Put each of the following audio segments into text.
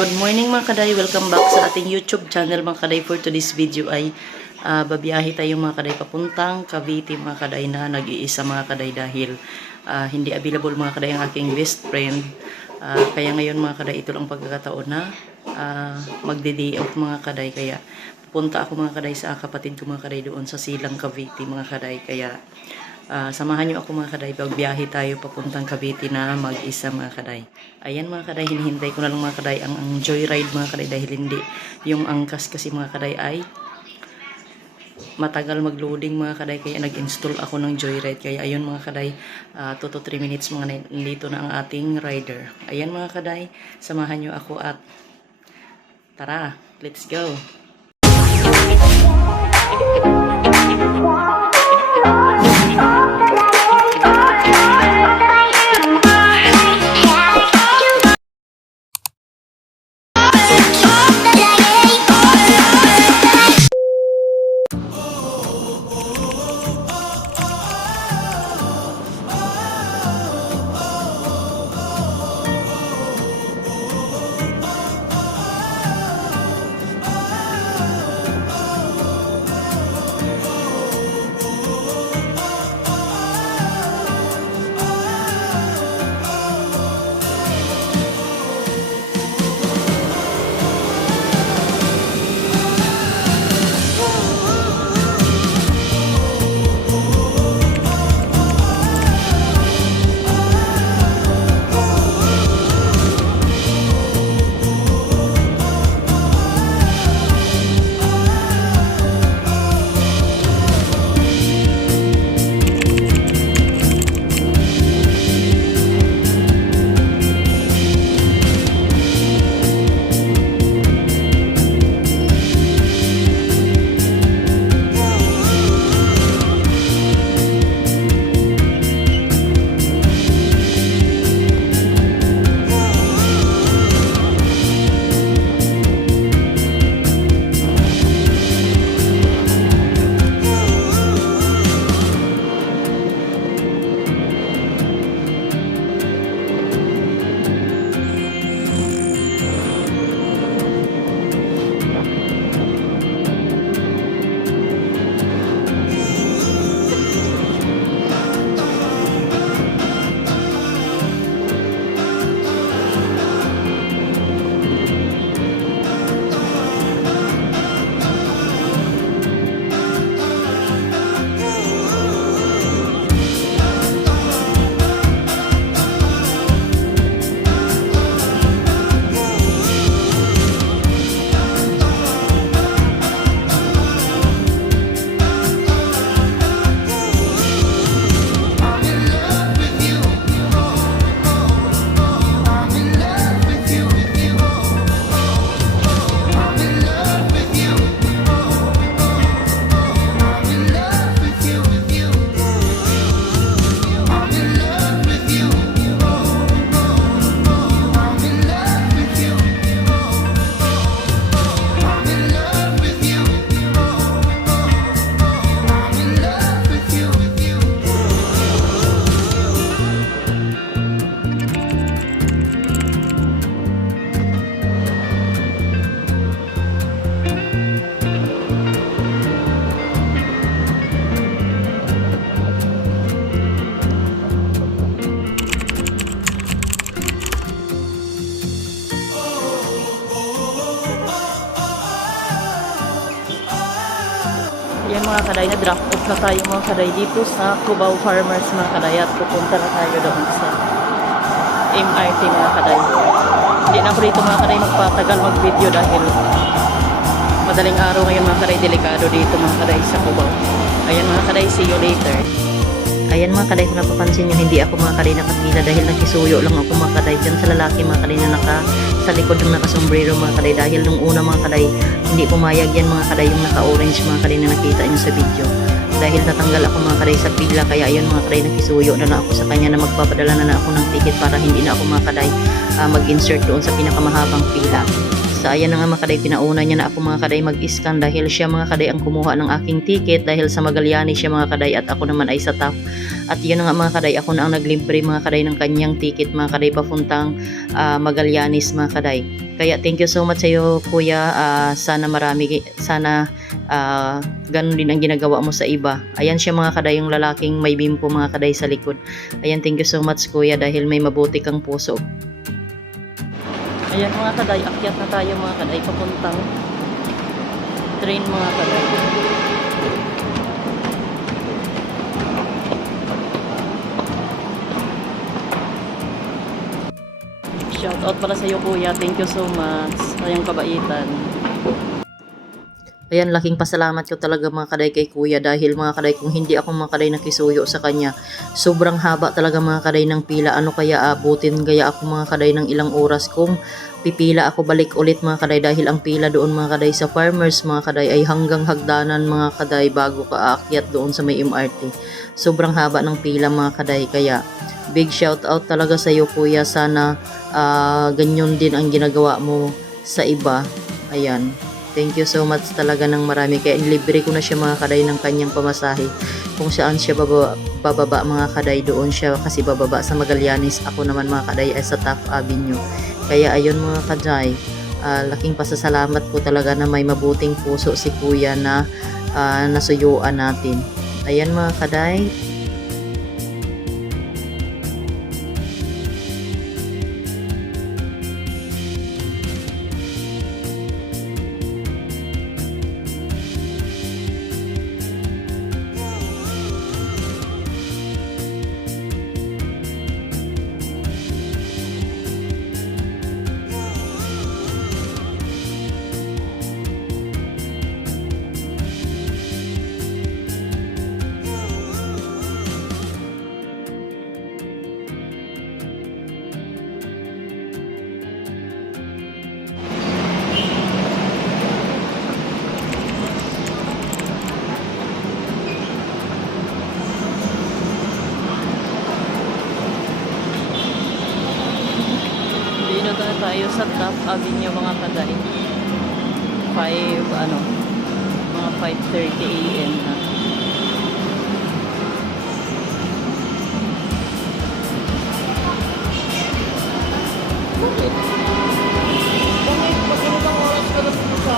Good morning mga kaday, welcome back sa ating YouTube channel mga kaday. For today's video ay babiyahe tayo mga kaday papuntang Cavite mga kaday, na nag-iisa mga kaday dahil hindi available mga kaday ang aking best friend. Kaya ngayon mga kaday, ito lang pagkakataon na magde-day out mga kaday. Kaya pupunta ako mga kaday sa kapatid ko mga kaday doon sa Silang Cavite mga kaday. Kaya samahan nyo ako mga kaday, pagbiyahe tayo papuntang Cavite na mag-isa mga kaday. Ayan mga kaday, hinihintay ko na lang mga kaday ang joyride mga kaday dahil hindi yung angkas kasi mga kaday ay matagal mag-loading mga kaday, kaya nag-install ako ng joyride. Kaya ayun mga kaday, 2 to 3 minutes mga nandito na ang ating rider. Ayan mga kaday, samahan nyo ako at tara, let's go! Yan mga kaday, na drop off na tayo mga kaday dito sa Cubao Farmers mga kaday, at pupunta na tayo doon sa MRT mga kaday. Hindi na ako dito mga kaday magpatagal mag-video dahil madaling araw ngayon mga kaday, delikado dito mga kaday sa Cubao. Ayan mga kaday, see you later. Ayan mga kaday, kung napapansin nyo, hindi ako mga kaday nakapila dahil nakisuyo lang ako mga kaday dyan sa lalaki mga kaday na sa likod ng nakasombrero mga kaday, dahil nung una mga kaday hindi pumayag yan mga kaday, yung naka-orange mga kaday na nakita nyo sa video, dahil natanggal ako mga kaday sa pila. Kaya ayun mga kaday, nakisuyo na ako sa kanya na magpapadala na ako ng ticket para hindi na ako mga kaday mag-insert doon sa pinakamahabang pila. So ayan na nga mga kaday, pinauna niya na ako mga kaday mag-scan dahil siya mga kaday ang kumuha ng aking ticket dahil sa Magallanes siya mga kaday at ako naman ay sa TAF. At yun na nga mga kaday, ako na ang naglibre mga kaday ng kanyang ticket mga kaday papuntang Magallanes mga kaday. Kaya thank you so much sa iyo kuya, sana ganun din ang ginagawa mo sa iba. Ayan siya mga kaday, yung lalaking may bimpo mga kaday sa likod. Ayan, thank you so much kuya dahil may mabuti kang puso. Ayan mga kaday, akyat na tayo mga kaday papuntang train mga kaday. Shout out para sa iyo kuya, thank you so much sa iyong kabaitan. Ayan, laking pasalamat ko talaga mga kaday kay kuya dahil mga kaday, kung hindi ako mga kaday nakisuyo sa kanya, sobrang haba talaga mga kaday ng pila. Ano kaya abutin kaya ako mga kaday ng ilang oras kung pipila ako balik ulit mga kaday dahil ang pila doon mga kaday sa farmers mga kaday ay hanggang hagdanan mga kaday bago ka aakyat doon sa may MRT. Sobrang haba ng pila mga kaday, kaya big shout out talaga sa iyo kuya, sana ganyan din ang ginagawa mo sa iba. Ayan. Thank you so much talaga ng marami. Kaya libre ko na siya mga kaday ng kanyang pamasahe. Kung saan siya bababa mga kaday, doon siya kasi bababa sa Magallanes. Ako naman mga kaday ay sa TAF Avenue. Kaya ayun mga kaday, laking pasasalamat ko talaga na may mabuting puso si kuya na nasuyuan natin. Ayan mga kaday. Dito na tayo sa TAF Avenue mga kaday. 5:30 AM na. Bakit? Pagkaroon ng oras ka na dito sa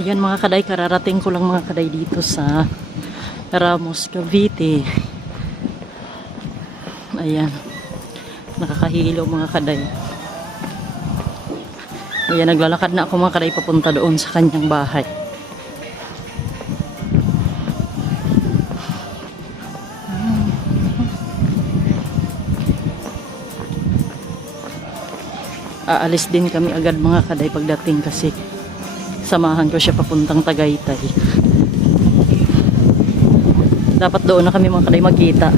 Ayan mga kaday, kararating ko lang mga kaday dito sa Ramos, Cavite. Ayan. Nakakahilo mga kaday. Ayan, naglalakad na ako mga kaday papunta doon sa kanyang bahay. Aalis din kami agad mga kaday pagdating kasi samahan ko siya papuntang Tagaytay. Dapat doon na kami mga kaday magkita.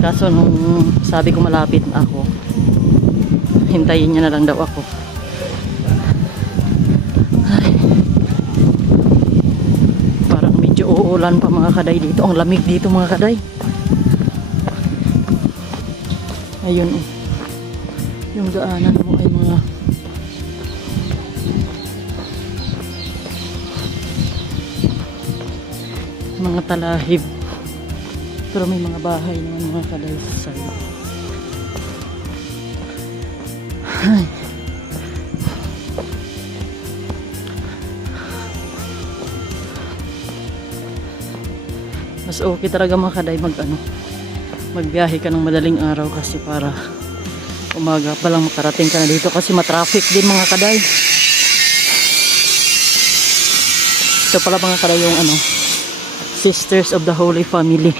Kaso nung sabi ko malapit ako, hintayin niya na lang daw ako. Ay, parang medyo uulan pa mga kaday dito. Ang lamig dito mga kaday. Ayun oh. Yung daanan mo ay mga talahib, pero may mga bahay naman mga kaday sa side. Ay. Mas okay talaga mga kaday magbiyahe ka ng madaling araw kasi para umaga pa lang makarating ka na dito kasi matraffic din mga kaday. Ito pala mga kaday yung Sisters of the Holy Family.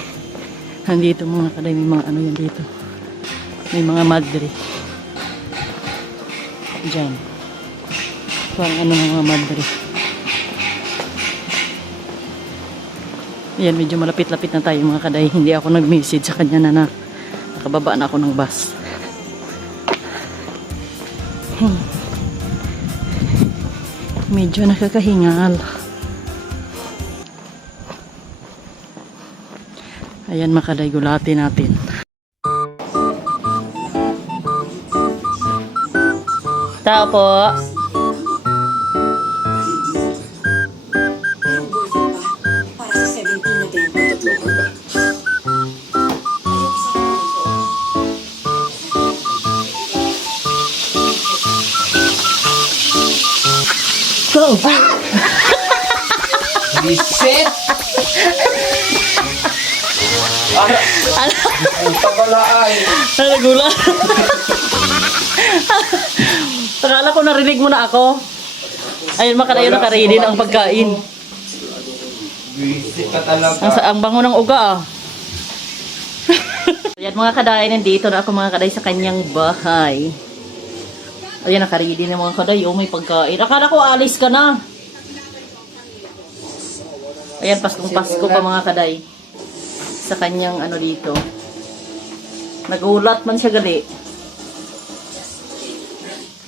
Nandito mga kaday, may mga yan dito. May mga madre. Diyan. Parang mga madre. Ayan, medyo malapit-lapit na tayo mga kaday. Hindi ako nag-message sa kanya na nakababa na ako ng bus. Medyo nakakahingal. Ayan makaday, gulati natin. Tao po. Para sa 17 na din. Go! Bisit! Pagalaay! Nagula. Akala ko narinig mo na ako. Ayun makalayo nakaready na ang pagkain. Bisit ka talaga. Ang bango ng uga ah. Ayan mga kaday, nandito na ako mga kaday sa kanyang bahay. Ayan, nakaready na mga kaday. Oh, may pagkain. Akala ko alis ka na. Ayan, Paskong-Pasko pa mga kaday. Sa kanyang dito. Nagulat man siya gali.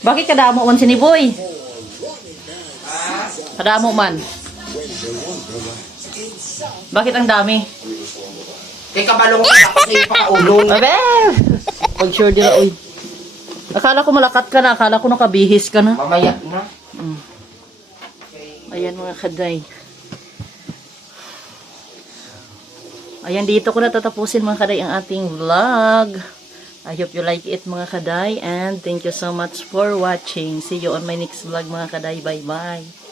Bakit kadamo man si ni Boy? Kadamo man. Bakit ang dami? Kay kabalong ako sa iyo pakaulong. Abe! Pag sure dila, uy. Akala ko malakat ka na. Akala ko nakabihis ka na. Mamaya na. Ayan mga kaday. Ayan, dito ko natatapusin mga kaday ang ating vlog. I hope you like it mga kaday. And thank you so much for watching. See you on my next vlog mga kaday. Bye bye.